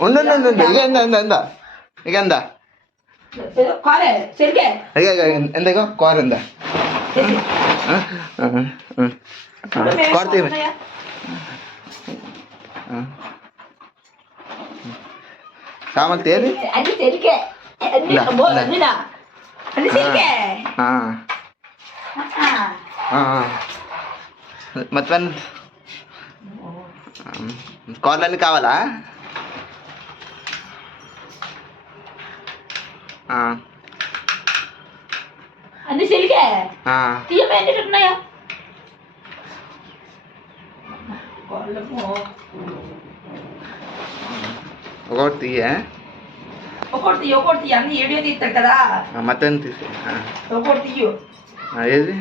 ఉండు ఇక ఎంత ఇక ఎంత ఎంతగా కూర ఉందా కొరత కామల్ తేది మొత్తం కూరలన్నీ కావాలా అన్ని సిలికే తీయమేంటున్నాయా ఒకటి తీయ ఒకటి తీయ అన్ని ఏడియో తీస్తారు కదా మొత్తం తీసి ఒకటి తీయు ఏది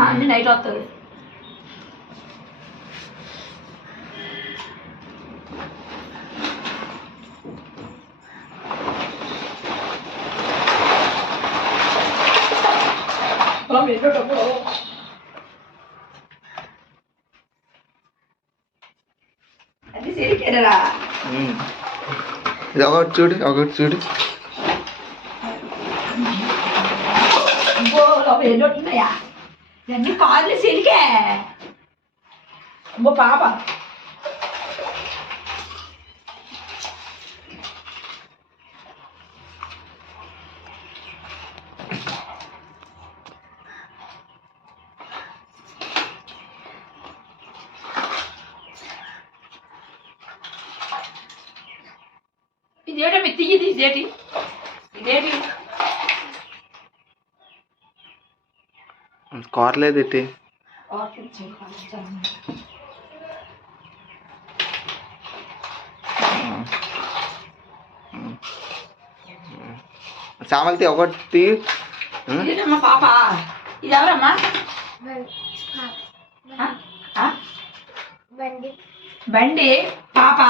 అన్ని నైట్ వస్తుంది అది సరికేరా ఇది ఒకటి చూడు ఎన్నున్నాయా అన్ని కాళ్ళు సిలికే అమ్మో పాప ఇదేటమి తీయది ఇదేటి కూరలేదు ఎట్టి చామల్తి ఒకటి ఇదేనమ్మా పాప ఇది ఎవరమ్మా బండి పాప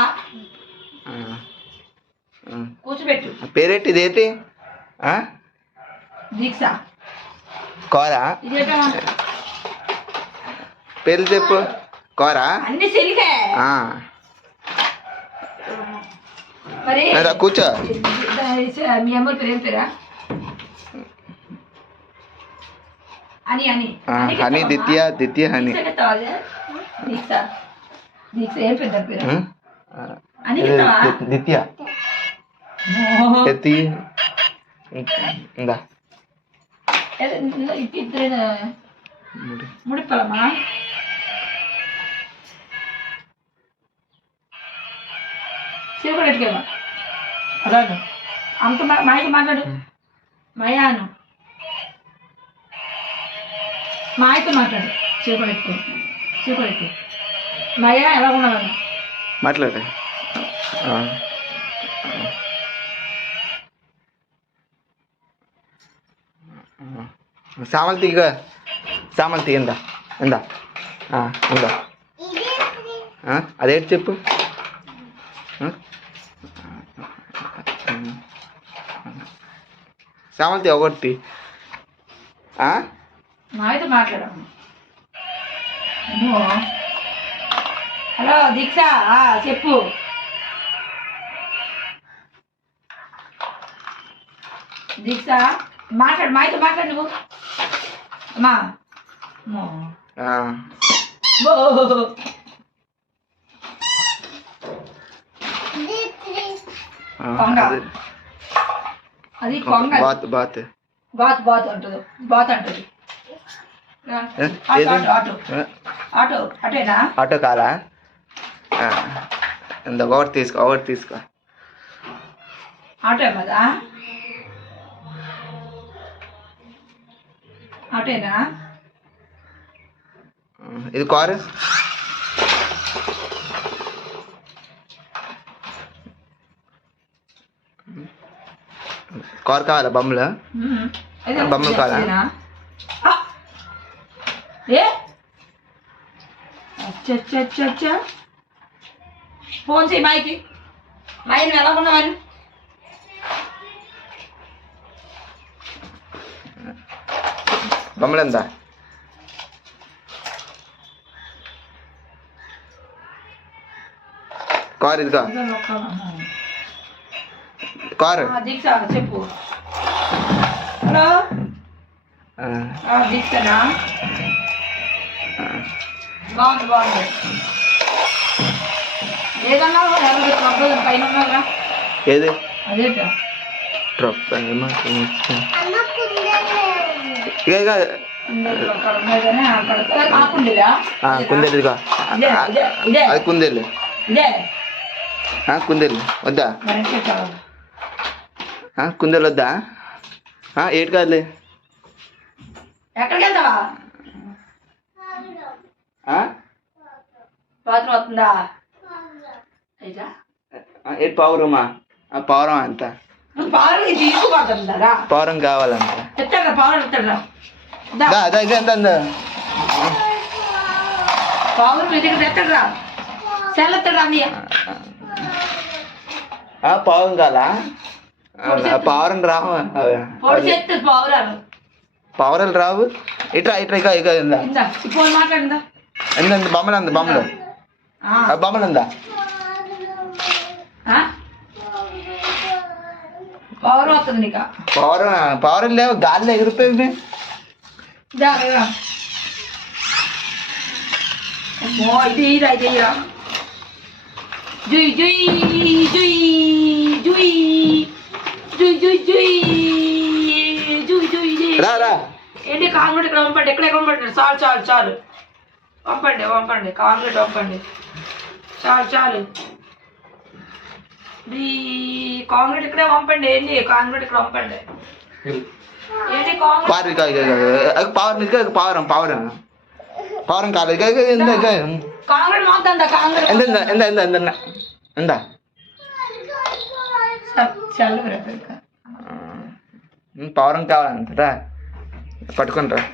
కూర్చోబెట్టు పేరేంటి ఇదేంటి దీక్ష కోరా పేరు చెప్పు కోరా అన్ని సిలికే మరి కూర్చో మీ అమ్మ పేరు ఏం పేరా హనీ దిత్య హనీ దీక్ష ఏం పెద్ద పేరు దిత్య ఎత్తి ఇందా ముడిపలమా చీరపడెట్టుకేమా అలాగే అంత మాయకి మాట్లాడు మయాను మాయతో మాట్లాడు చీరపడెట్టు మయా ఎలా ఉన్నాను మాట్లాడే సామల్తి ఎందా ఉందా అదేంటి చెప్పు సామల్తి ఒకటి మాయతో మాట్లాడము హలో దీక్ష చెప్పు దీక్ష మాట్లాడు మాయతో మాట్లాడు నువ్వు అమ్మా అది కొంగ బాత్ అంటది అటేనా ఆటో కాదా ఎంత ఒకటి తీసుకో ఆటో కదా ఆటేనా ఇది కారు కావాలా బొమ్మలు కావాలా ఫోన్ చేయి మాయకి మాయ నువ్వు ఎలా ఉన్నావని బొమ్మలు ఎంత కార్ ఇదిగా కార్. దీక్ష చెప్పు. హలో దీక్షనా? బాగుంది. ఏదన్నా పైన ఉన్నారా? ఏది అదే ట్రక్ కుందేలుగా అది కుందేలు కుందేలు వద్దా? కుందేలు వద్దా? ఏటు కాదులే. ఎక్కడికి వెళ్తావా? బాత్రూమ్ వస్తుందా? ఏటు పావురమా? పావురం అంత పావురం కావాలంట. పావురం కాలా? పావురం రావు. పావురాలు రావు. ఇట్రా ఇక ఎంత బొమ్మలు అంద బొమ్మలు ఉందా? పావురం లేవు, గాలిలో ఎగిరిపోయింది. రా ఏంటి కాంక్రీట్ ఇక్కడ పంపండి, ఎక్కడ చాలు పంపండి కాంక్రీట్ పంపండి. చాలు కాంక్రీట్ ఇక్కడే పంపండి. ఏంటి కాంక్రీట్ ఇక్కడ పంపండి. ఏంటి పావురం కాలేదు. కాంక్రీట్ మాత్రం కాంక్రీట్ ఎంత పావురం కావాలంటారా? పట్టుకుంటారా?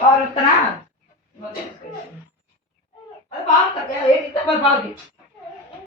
పావులు ఇస్తానా?